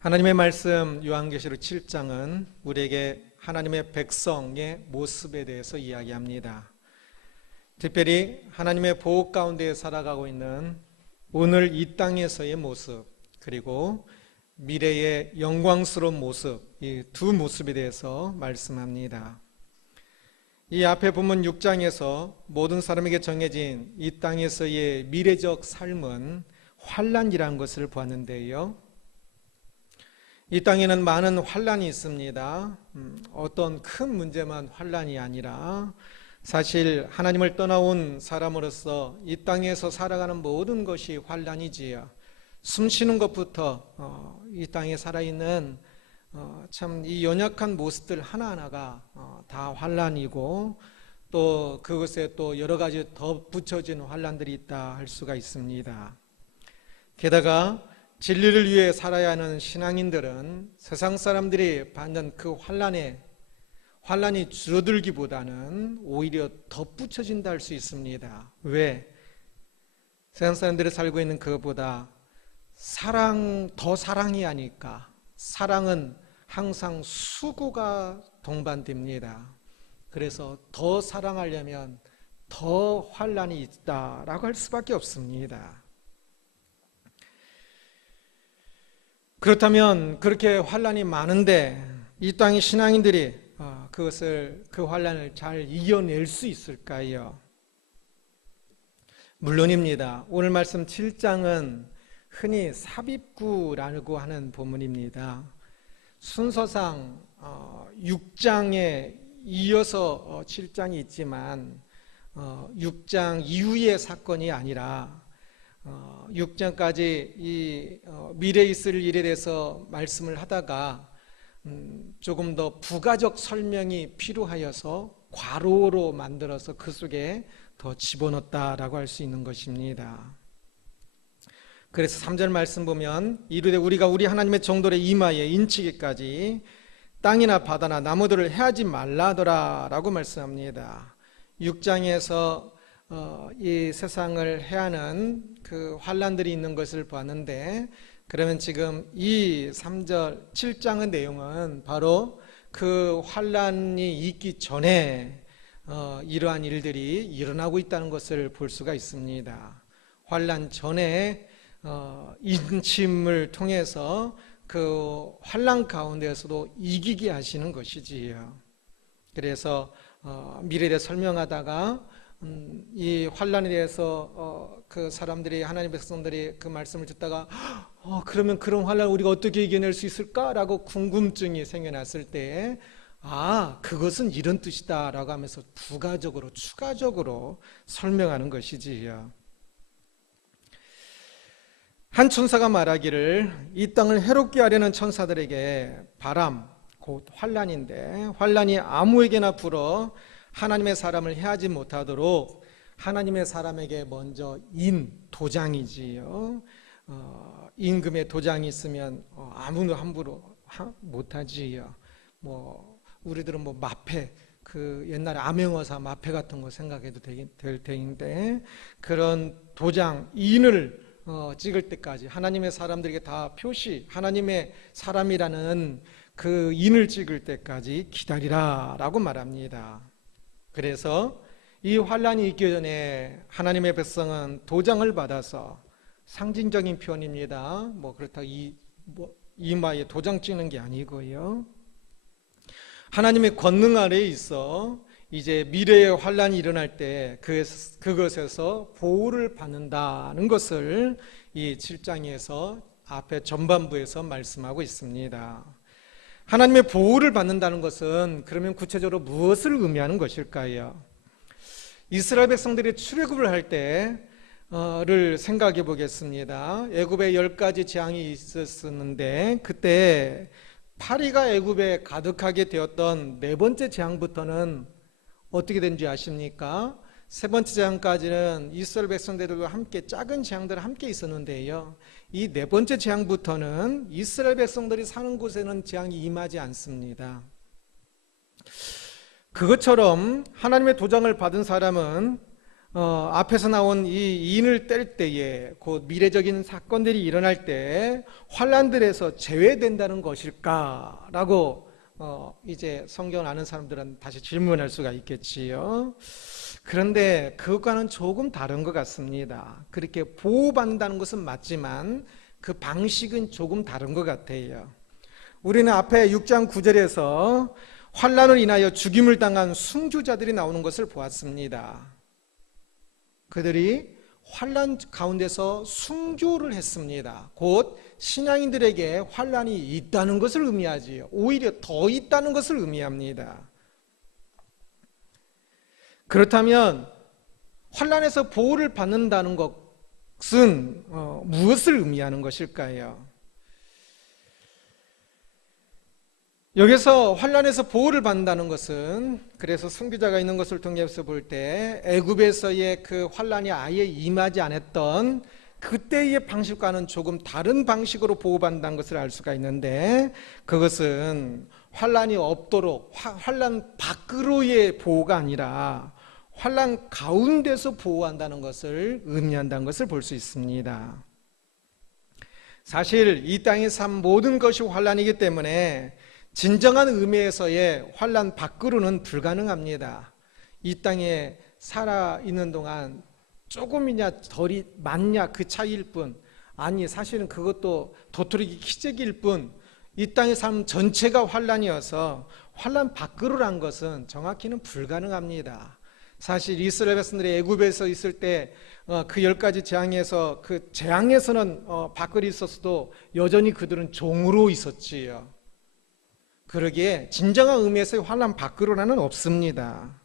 하나님의 말씀 요한계시록 7장은 우리에게 하나님의 백성의 모습에 대해서 이야기합니다. 특별히 하나님의 보호 가운데 살아가고 있는 오늘 이 땅에서의 모습, 그리고 미래의 영광스러운 모습, 이 두 모습에 대해서 말씀합니다. 이 앞에 본문 6장에서 모든 사람에게 정해진 이 땅에서의 미래적 삶은 환난이라는 것을 보았는데요, 이 땅에는 많은 환난이 있습니다. 어떤 큰 문제만 환난이 아니라 사실 하나님을 떠나온 사람으로서 이 땅에서 살아가는 모든 것이 환난이지요. 숨 쉬는 것부터 이 땅에 살아있는 참 이 연약한 모습들 하나하나가 다 환난이고, 또 그것에 또 여러 가지 덧붙여진 환난들이 있다 할 수가 있습니다. 게다가 진리를 위해 살아야 하는 신앙인들은 세상 사람들이 받는 그 환난이 줄어들기보다는 오히려 덧붙여진다 할 수 있습니다. 왜? 세상 사람들이 살고 있는 그것보다 더 사랑이 아닐까. 사랑은 항상 수고가 동반됩니다. 그래서 더 사랑하려면 더 환난이 있다라고 할 수밖에 없습니다. 그렇다면 그렇게 환난이 많은데 이 땅의 신앙인들이 그 환난을 잘 이겨낼 수 있을까요? 물론입니다. 오늘 말씀 7장은 흔히 삽입구라고 하는 본문입니다. 순서상 6장에 이어서 7장이 있지만 6장 이후의 사건이 아니라 6장까지 이 미래에 있을 일에 대해서 말씀을 하다가 조금 더 부가적 설명이 필요하여서 괄호로 만들어서 그 속에 더 집어넣었다라고 할 수 있는 것입니다. 그래서 3절 말씀 보면 이르되 우리가 우리 하나님의 정돌에 임하여 인치기까지 땅이나 바다나 나무들을 해하지 말라더라 라고 말씀합니다. 6장에서 이 세상을 해하는 그 환난들이 있는 것을 봤는데, 그러면 지금 이 3절 7장의 내용은 바로 그 환난이 있기 전에 이러한 일들이 일어나고 있다는 것을 볼 수가 있습니다. 환난 전에 인침을 통해서 그 환난 가운데서도 이기게 하시는 것이지요. 그래서 미래에 대해 설명하다가 이 환난에 대해서 그 사람들이, 하나님 백성들이 그 말씀을 듣다가 그러면 그런 환난을 우리가 어떻게 이겨낼 수 있을까라고 궁금증이 생겨났을 때 그것은 이런 뜻이다 라고 하면서 부가적으로 추가적으로 설명하는 것이지요. 한 천사가 말하기를 이 땅을 해롭게 하려는 천사들에게 바람, 곧 환난인데, 환난이 아무에게나 불어 하나님의 사람을 해하지 못하도록 하나님의 사람에게 먼저 도장이지요. 임금의 도장이 있으면 아무도 함부로 못하지요. 우리들은 마패, 그 옛날에 암행어사 마패 같은 거 생각해도 될 테인데, 그런 도장, 인을 찍을 때까지 하나님의 사람들에게 다 하나님의 사람이라는 그 인을 찍을 때까지 기다리라 라고 말합니다. 그래서 이 환난이 있기 전에 하나님의 백성은 도장을 받아서, 상징적인 표현입니다. 그렇다고 이마에 도장 찍는 게 아니고요, 하나님의 권능 아래에 있어 이제 미래의 환난이 일어날 때 그것에서 보호를 받는다는 것을 이 7장에서 앞에 전반부에서 말씀하고 있습니다. 하나님의 보호를 받는다는 것은 그러면 구체적으로 무엇을 의미하는 것일까요? 이스라엘 백성들이 출애굽을 할 때를 생각해 보겠습니다. 애굽에 10가지 재앙이 있었는데, 그때 파리가 애굽에 가득하게 되었던 네 번째 재앙부터는 어떻게 된지 아십니까? 세 번째 재앙까지는 이스라엘 백성들과 함께 작은 재앙들 함께 있었는데요, 이 네 번째 재앙부터는 이스라엘 백성들이 사는 곳에는 재앙이 임하지 않습니다. 그것처럼 하나님의 도장을 받은 사람은 앞에서 나온 이 인을 뗄 때에 곧 미래적인 사건들이 일어날 때 환란들에서 제외된다는 것일까라고 이제 성경을 아는 사람들은 다시 질문할 수가 있겠지요. 그런데 그것과는 조금 다른 것 같습니다. 그렇게 보호받는다는 것은 맞지만 그 방식은 조금 다른 것 같아요. 우리는 앞에 6장 9절에서 환란을 인하여 죽임을 당한 순교자들이 나오는 것을 보았습니다. 그들이 환란 가운데서 순교를 했습니다. 곧 신앙인들에게 환란이 있다는 것을 의미하지요. 오히려 더 있다는 것을 의미합니다. 그렇다면 환란에서 보호를 받는다는 것은 무엇을 의미하는 것일까요? 여기서 환란에서 보호를 받는다는 것은, 그래서 선교자가 있는 것을 통해서 볼 때 애굽에서의 그 환란이 아예 임하지 않았던 그때의 방식과는 조금 다른 방식으로 보호받는다는 것을 알 수가 있는데, 그것은 환란이 없도록 환란 밖으로의 보호가 아니라 환란 가운데서 보호한다는 것을 의미한다는 것을 볼 수 있습니다. 사실 이 땅의 삶 모든 것이 환란이기 때문에 진정한 의미에서의 환란 밖으로는 불가능합니다. 이 땅에 살아있는 동안 조금이냐 덜이 많냐 그 차이일 뿐, 아니 사실은 그것도 도토리기 기적일 뿐, 이 땅의 삶 전체가 환란이어서 환란 밖으로란 것은 정확히는 불가능합니다. 사실 이스라엘 백성들이 애굽에서 있을 때 그 10가지 재앙에서 그 재앙에서는 밖으로 있었어도 여전히 그들은 종으로 있었지요. 그러기에 진정한 의미에서의 환란 밖으로는 없습니다.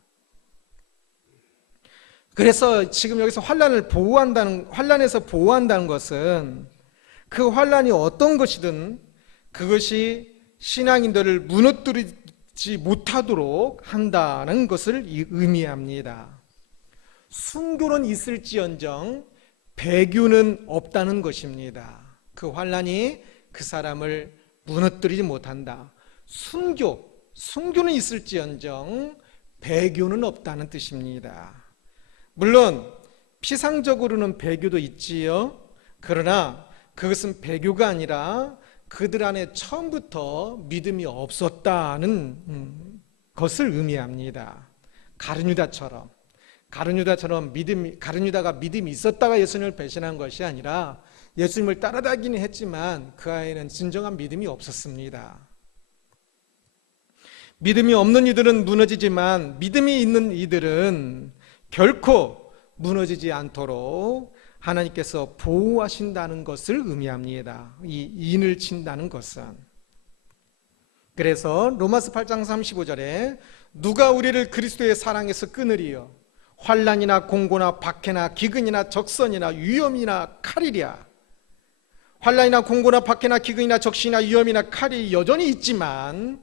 그래서 지금 여기서 환란에서 보호한다는 것은 그 환란이 어떤 것이든 그것이 신앙인들을 무너뜨리지 못하도록 한다는 것을 의미합니다. 순교는 있을지언정 배교는 없다는 것입니다. 그 환란이 그 사람을 무너뜨리지 못한다. 순교는 있을지언정 배교는 없다는 뜻입니다. 물론 피상적으로는 배교도 있지요. 그러나 그것은 배교가 아니라 그들 안에 처음부터 믿음이 없었다는 것을 의미합니다. 가룟유다처럼 가룟유다가 믿음이 있었다가 예수님을 배신한 것이 아니라 예수님을 따라다니긴 했지만 그 안에는 진정한 믿음이 없었습니다. 믿음이 없는 이들은 무너지지만 믿음이 있는 이들은 결코 무너지지 않도록 하나님께서 보호하신다는 것을 의미합니다. 이 인을 친다는 것은. 그래서 로마서 8장 35절에 누가 우리를 그리스도의 사랑에서 끊으리요? 환난이나 공고나 박해나 기근이나 적선이나 위험이나 칼이랴. 환난이나 공고나 박해나 기근이나 적신이나 위험이나 칼이 여전히 있지만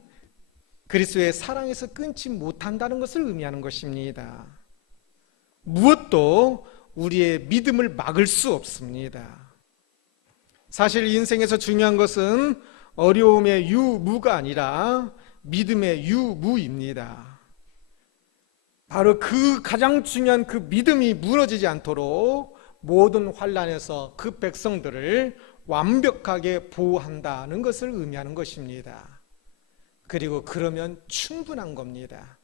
그리스도의 사랑에서 끊지 못한다는 것을 의미하는 것입니다. 무엇도 우리의 믿음을 막을 수 없습니다. 사실 인생에서 중요한 것은 어려움의 유무가 아니라 믿음의 유무입니다. 바로 그 가장 중요한 그 믿음이 무너지지 않도록 모든 환난에서 그 백성들을 완벽하게 보호한다는 것을 의미하는 것입니다. 그리고 그러면 충분한 겁니다.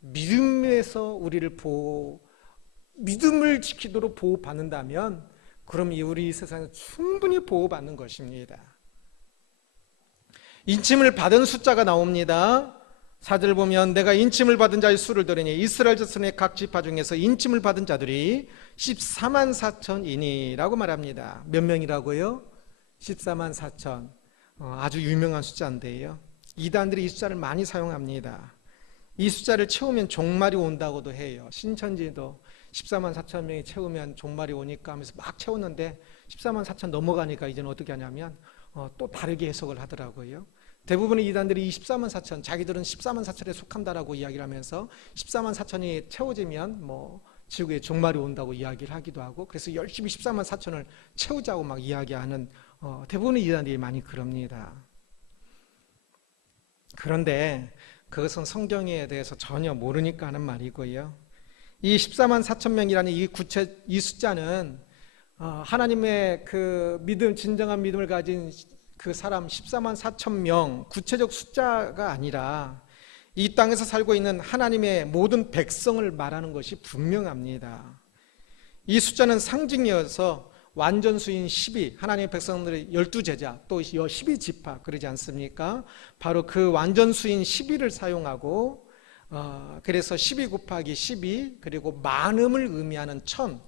믿음에서 믿음을 지키도록 보호받는다면 그럼 우리 이 세상에서 충분히 보호받는 것입니다. 인침을 받은 숫자가 나옵니다. 4절 보면 내가 인침을 받은 자의 수를 들으니 이스라엘 자손의 각 지파 중에서 인침을 받은 자들이 14만 4천이니라고 말합니다. 몇 명이라고요? 14만 4천. 아주 유명한 숫자인데요. 이단들이 이 숫자를 많이 사용합니다. 이 숫자를 채우면 종말이 온다고도 해요. 신천지도 14만 4천 명이 채우면 종말이 오니까 하면서 막 채웠는데 14만 4천 넘어가니까 이제는 어떻게 하냐면 또 다르게 해석을 하더라고요. 대부분의 이단들이 이 14만 4천, 자기들은 14만 4천에 속한다라고 이야기를 하면서 14만 4천이 채워지면 지구에 종말이 온다고 이야기를 하기도 하고, 그래서 열심히 14만 4천을 채우자고 막 이야기하는 대부분의 이단들이 많이 그럽니다. 그런데 그것은 성경에 대해서 전혀 모르니까 하는 말이고요. 이 14만 4천 명이라는 이 숫자는 하나님의 그 믿음, 진정한 믿음을 가진 그 사람 14만 4천 명 구체적 숫자가 아니라 이 땅에서 살고 있는 하나님의 모든 백성을 말하는 것이 분명합니다. 이 숫자는 상징이어서 완전수인 12, 하나님의 백성들의 12제자, 또 12지파 그러지 않습니까? 바로 그 완전수인 12를 사용하고 그래서 12 곱하기 12 그리고 많음을 의미하는 천,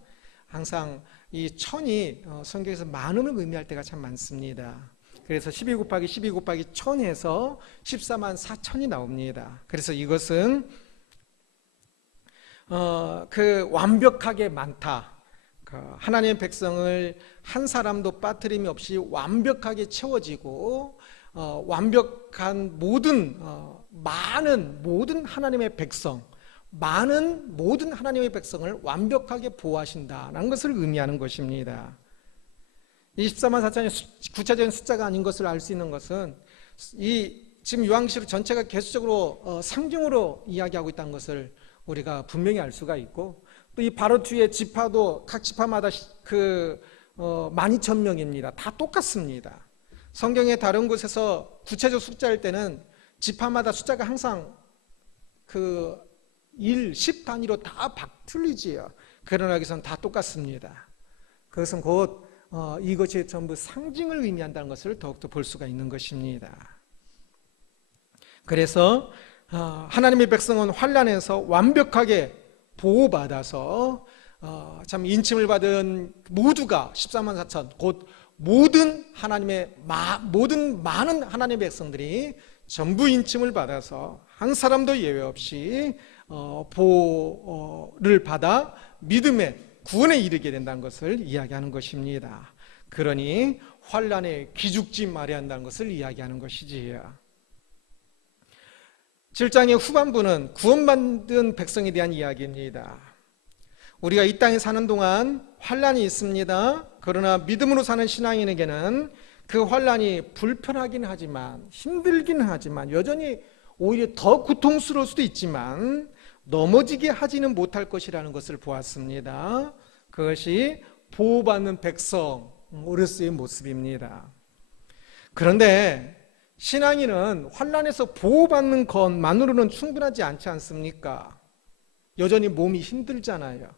항상 이 천이 성경에서 많음을 의미할 때가 참 많습니다. 그래서 12 곱하기 12 곱하기 1000에서 14만 4천이 나옵니다. 그래서 이것은 그 완벽하게 많다. 하나님의 백성을 한 사람도 빠뜨림이 없이 완벽하게 채워지고 완벽한 모든 하나님의 백성, 모든 하나님의 백성을 완벽하게 보호하신다는 것을 의미하는 것입니다. 24만 4천이 구체적인 숫자가 아닌 것을 알 수 있는 것은 지금 요한계시록 전체가 계속적으로 상징으로 이야기하고 있다는 것을 우리가 분명히 알 수가 있고, 또 이 바로 뒤에 지파도 각 지파마다 12,000명입니다. 다 똑같습니다. 성경의 다른 곳에서 구체적 숫자일 때는 지파마다 숫자가 항상 1, 10 단위로 다 틀리지요. 그러나 여기서는 다 똑같습니다. 그것은 곧 이것이 전부 상징을 의미한다는 것을 더욱더 볼 수가 있는 것입니다. 그래서 하나님의 백성은 환난에서 완벽하게 보호받아서 참 인침을 받은 모두가 14만 4천 곧 모든 많은 하나님의 백성들이 전부 인침을 받아서 한 사람도 예외 없이 보호를 받아 믿음의 구원에 이르게 된다는 것을 이야기하는 것입니다. 그러니 환난에 기죽지 말아야 한다는 것을 이야기하는 것이지요. 7장의 후반부는 구원받은 백성에 대한 이야기입니다. 우리가 이 땅에 사는 동안 환난이 있습니다. 그러나 믿음으로 사는 신앙인에게는 그 환난이 불편하긴 하지만, 힘들긴 하지만, 여전히 오히려 더 고통스러울 수도 있지만 넘어지게 하지는 못할 것이라는 것을 보았습니다. 그것이 보호받는 백성으로서의 모습입니다. 그런데 신앙인은 환난에서 보호받는 것만으로는 충분하지 않지 않습니까? 여전히 몸이 힘들잖아요.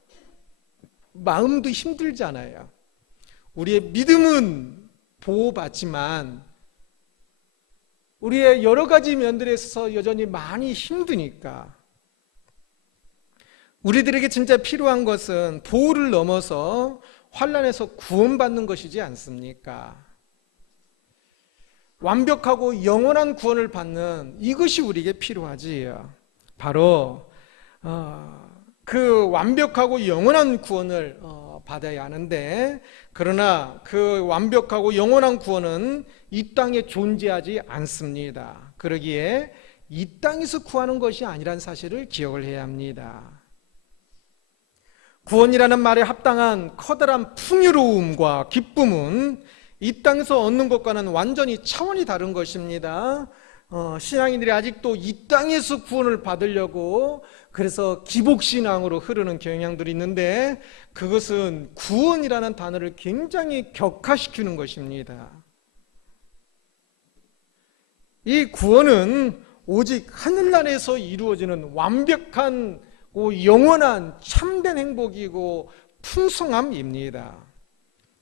마음도 힘들잖아요. 우리의 믿음은 보호받지만 우리의 여러 가지 면들에 있어서 여전히 많이 힘드니까 우리들에게 진짜 필요한 것은 보호를 넘어서 환난에서 구원받는 것이지 않습니까? 완벽하고 영원한 구원을 받는 이것이 우리에게 필요하지요. 바로 그 완벽하고 영원한 구원을 받아야 하는데, 그러나 그 완벽하고 영원한 구원은 이 땅에 존재하지 않습니다. 그러기에 이 땅에서 구하는 것이 아니라는 사실을 기억을 해야 합니다. 구원이라는 말에 합당한 커다란 풍요로움과 기쁨은 이 땅에서 얻는 것과는 완전히 차원이 다른 것입니다. 신앙인들이 아직도 이 땅에서 구원을 받으려고 그래서 기복신앙으로 흐르는 경향들이 있는데, 그것은 구원이라는 단어를 굉장히 격화시키는 것입니다. 이 구원은 오직 하늘나라에서 이루어지는 완벽한 영원한 참된 행복이고 풍성함입니다.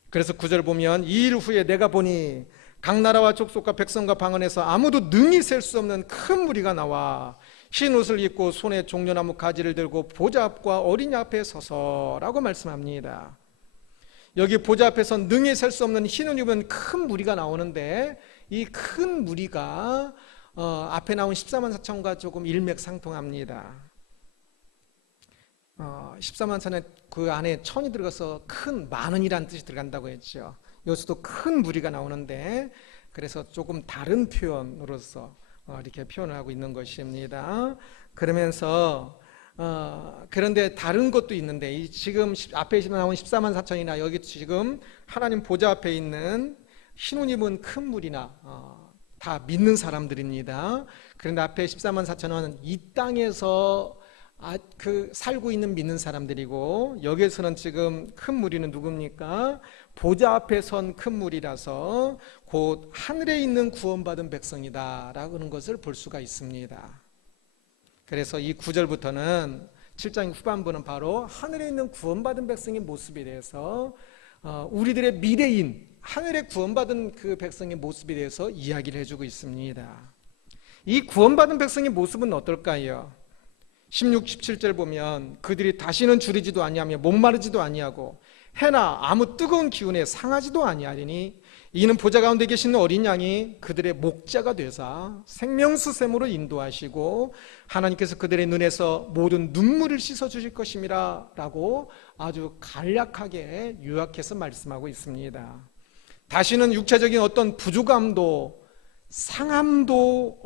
그래서 9절 보면 이 일 후에 내가 보니 각 나라와 족속과 백성과 방언에서 아무도 능히 셀 수 없는 큰 무리가 나와 흰 옷을 입고 손에 종려나무 가지를 들고 보좌 앞과 어린이 앞에 서서라고 말씀합니다. 여기 보좌 앞에서 능히 셀 수 없는 흰 옷 입은 큰 무리가 나오는데, 이 큰 무리가 앞에 나온 14만 4천과 조금 일맥상통합니다. 14만 4천에 그 안에 천이 들어가서 큰 많은이라는 뜻이 들어간다고 했죠. 여기서도 큰 무리가 나오는데, 그래서 조금 다른 표현으로서 이렇게 표현을 하고 있는 것입니다. 그러면서 그런데 다른 것도 있는데, 지금 앞에 나온 14만 4천이나 여기 지금 하나님 보좌 앞에 있는 흰 옷 입은 큰 무리나 다 믿는 사람들입니다. 그런데 앞에 14만 4천은 이 땅에서 살고 있는 믿는 사람들이고, 여기에서는 지금 큰 무리는 누굽니까? 보좌 앞에 선 큰 무리라서 곧 하늘에 있는 구원받은 백성이다 라고 하는 것을 볼 수가 있습니다. 그래서 이 9절부터는 7장 후반부는 바로 하늘에 있는 구원받은 백성의 모습에 대해서 우리들의 미래인 하늘에 구원받은 그 백성의 모습에 대해서 이야기를 해주고 있습니다. 이 구원받은 백성의 모습은 어떨까요? 16, 17절 보면 그들이 다시는 주리지도 아니하며 목마르지도 아니하고 해나 아무 뜨거운 기운에 상하지도 아니하리니 이는 보좌 가운데 계시는 어린 양이 그들의 목자가 되사 생명수샘으로 인도하시고 하나님께서 그들의 눈에서 모든 눈물을 씻어주실 것임이라 라고 아주 간략하게 요약해서 말씀하고 있습니다. 다시는 육체적인 어떤 부족함도 상함도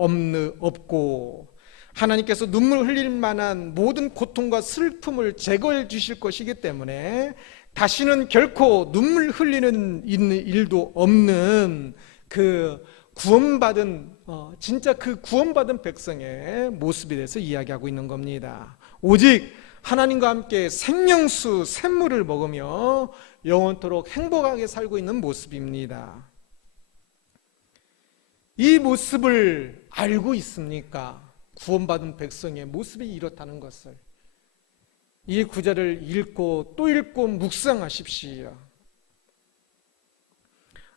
없고 하나님께서 눈물 흘릴 만한 모든 고통과 슬픔을 제거해 주실 것이기 때문에 다시는 결코 눈물 흘리는 일도 없는 그 구원받은 진짜 그 구원받은 백성의 모습에 대해서 이야기하고 있는 겁니다. 오직 하나님과 함께 생명수 샘물을 먹으며 영원토록 행복하게 살고 있는 모습입니다. 이 모습을 알고 있습니까? 구원받은 백성의 모습이 이렇다는 것을. 이 구절을 읽고 또 읽고 묵상하십시오.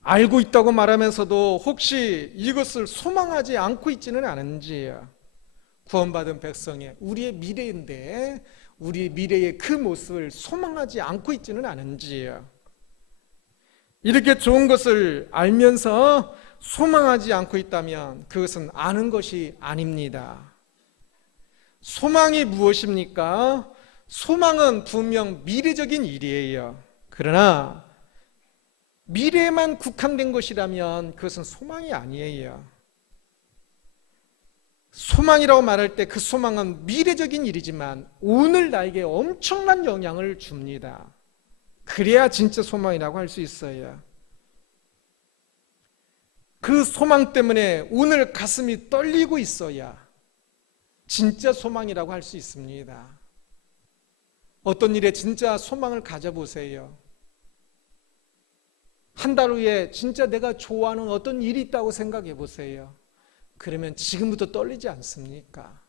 알고 있다고 말하면서도 혹시 이것을 소망하지 않고 있지는 않은지요. 구원받은 백성의 우리의 미래인데 우리의 미래의 그 모습을 소망하지 않고 있지는 않은지요. 이렇게 좋은 것을 알면서 소망하지 않고 있다면 그것은 아는 것이 아닙니다. 소망이 무엇입니까? 소망은 분명 미래적인 일이에요. 그러나 미래에만 국한된 것이라면 그것은 소망이 아니에요. 소망이라고 말할 때 그 소망은 미래적인 일이지만 오늘 나에게 엄청난 영향을 줍니다. 그래야 진짜 소망이라고 할 수 있어요. 그 소망 때문에 오늘 가슴이 떨리고 있어야 진짜 소망이라고 할 수 있습니다. 어떤 일에 진짜 소망을 가져보세요. 한 달 후에 진짜 내가 좋아하는 어떤 일이 있다고 생각해 보세요. 그러면 지금부터 떨리지 않습니까?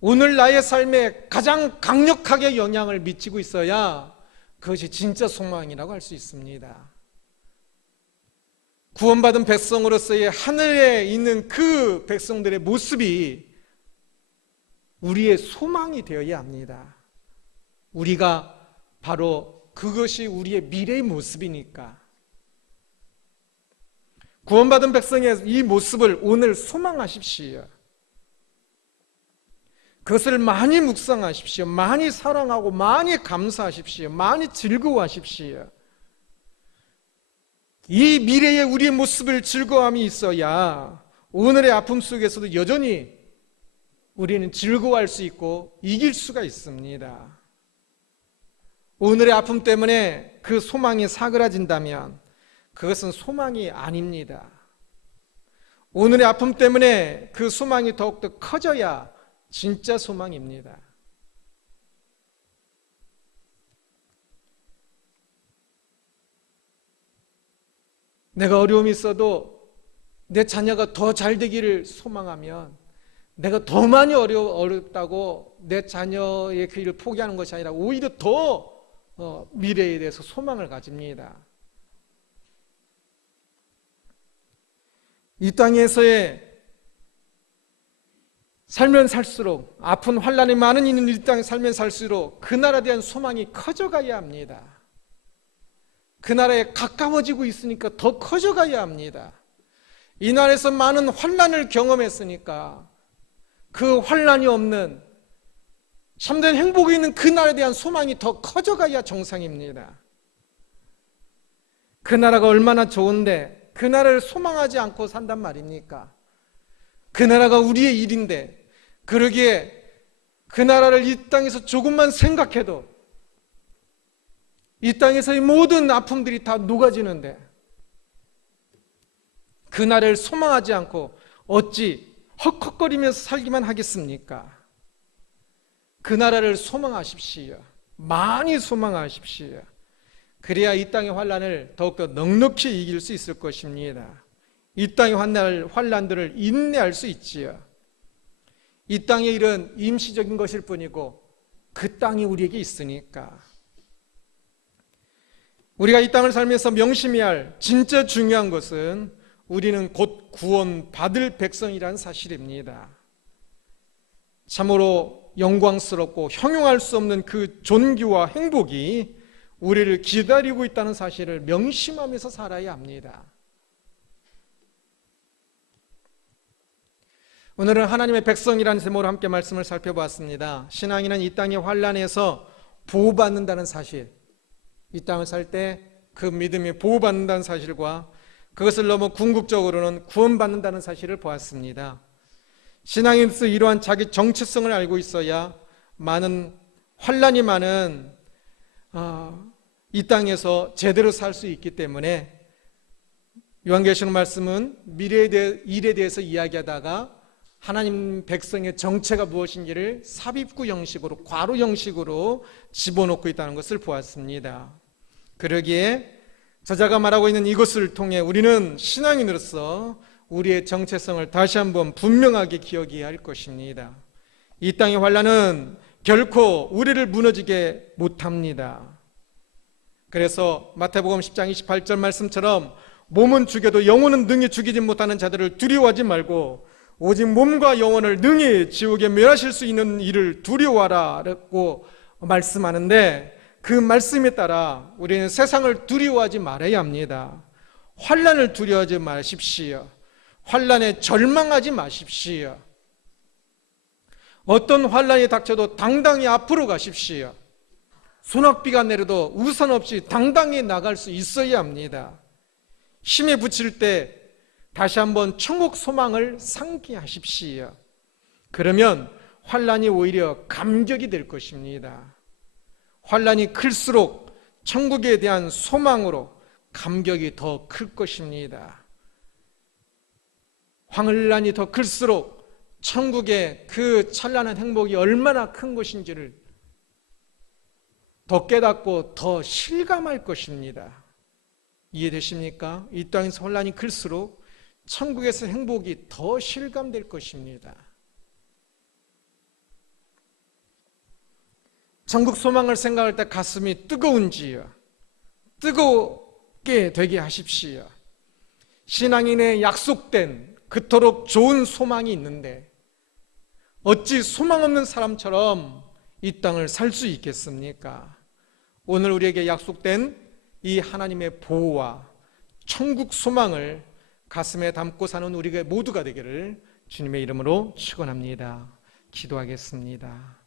오늘 나의 삶에 가장 강력하게 영향을 미치고 있어야 그것이 진짜 소망이라고 할 수 있습니다. 구원받은 백성으로서의 하늘에 있는 그 백성들의 모습이 우리의 소망이 되어야 합니다. 우리가 바로 그것이 우리의 미래의 모습이니까. 구원받은 백성의 이 모습을 오늘 소망하십시오. 그것을 많이 묵상하십시오. 많이 사랑하고 많이 감사하십시오. 많이 즐거워하십시오. 이 미래의 우리의 모습을 즐거움이 있어야 오늘의 아픔 속에서도 여전히 우리는 즐거워할 수 있고 이길 수가 있습니다. 오늘의 아픔 때문에 그 소망이 사그라진다면 그것은 소망이 아닙니다. 오늘의 아픔 때문에 그 소망이 더욱더 커져야 진짜 소망입니다. 내가 어려움이 있어도 내 자녀가 더 잘 되기를 소망하면 내가 더 많이 어렵다고 내 자녀의 그 일을 포기하는 것이 아니라 오히려 더 미래에 대해서 소망을 가집니다. 이 땅에서의 살면 살수록 아픈 환난이 많은 있는 이 땅에 살면 살수록 그 나라에 대한 소망이 커져가야 합니다. 그 나라에 가까워지고 있으니까 더 커져가야 합니다. 이 나라에서 많은 환난을 경험했으니까 그 환난이 없는 참된 행복이 있는 그 나라에 대한 소망이 더 커져가야 정상입니다. 그 나라가 얼마나 좋은데 그 나라를 소망하지 않고 산단 말입니까? 그 나라가 우리의 일인데 그러기에 그 나라를 이 땅에서 조금만 생각해도 이 땅에서의 모든 아픔들이 다 녹아지는데 그 나라를 소망하지 않고 어찌 헉헉거리면서 살기만 하겠습니까? 그 나라를 소망하십시오. 많이 소망하십시오. 그래야 이 땅의 환난을 더욱더 넉넉히 이길 수 있을 것입니다. 이 땅의 환난들을 인내할 수 있지요. 이 땅의 일은 임시적인 것일 뿐이고 그 땅이 우리에게 있으니까. 우리가 이 땅을 살면서 명심해야 할 진짜 중요한 것은 우리는 곧 구원받을 백성이라는 사실입니다. 참으로 영광스럽고 형용할 수 없는 그 존귀와 행복이 우리를 기다리고 있다는 사실을 명심하면서 살아야 합니다. 오늘은 하나님의 백성이라는 제목으로 함께 말씀을 살펴보았습니다. 신앙인은 이 땅의 환난에서 보호받는다는 사실, 이 땅을 살 때 그 믿음이 보호받는다는 사실과 그것을 넘어 궁극적으로는 구원받는다는 사실을 보았습니다. 신앙인으로서 이러한 자기 정체성을 알고 있어야 많은 환난이 많은 이 땅에서 제대로 살 수 있기 때문에 요한계시록 말씀은 미래의 일에 대해서 이야기하다가 하나님 백성의 정체가 무엇인지를 삽입구 형식으로, 괄호 형식으로 집어넣고 있다는 것을 보았습니다. 그러기에 저자가 말하고 있는 이것을 통해 우리는 신앙인으로서 우리의 정체성을 다시 한번 분명하게 기억해야 할 것입니다. 이 땅의 환난은 결코 우리를 무너지게 못합니다. 그래서 마태복음 10장 28절 말씀처럼 몸은 죽여도 영혼은 능히 죽이지 못하는 자들을 두려워하지 말고 오직 몸과 영혼을 능히 지옥에 멸하실 수 있는 이를 두려워하라고 말씀하는데, 그 말씀에 따라 우리는 세상을 두려워하지 말아야 합니다. 환난을 두려워하지 마십시오. 환난에 절망하지 마십시오. 어떤 환난이 닥쳐도 당당히 앞으로 가십시오. 소낙비가 내려도 우산 없이 당당히 나갈 수 있어야 합니다. 힘에 부칠 때 다시 한번 천국 소망을 상기하십시오. 그러면 환난이 오히려 감격이 될 것입니다. 환난이 클수록 천국에 대한 소망으로 감격이 더 클 것입니다. 환난이 더 클수록 천국의 그 찬란한 행복이 얼마나 큰 것인지를 더 깨닫고 더 실감할 것입니다. 이해되십니까? 이 땅에서 환난이 클수록 천국에서 행복이 더 실감될 것입니다. 천국 소망을 생각할 때 가슴이 뜨거운지요? 뜨겁게 되게 하십시오. 신앙인의 약속된 그토록 좋은 소망이 있는데 어찌 소망 없는 사람처럼 이 땅을 살 수 있겠습니까? 오늘 우리에게 약속된 이 하나님의 보호와 천국 소망을 가슴에 담고 사는 우리가 모두가 되기를 주님의 이름으로 축원합니다. 기도하겠습니다.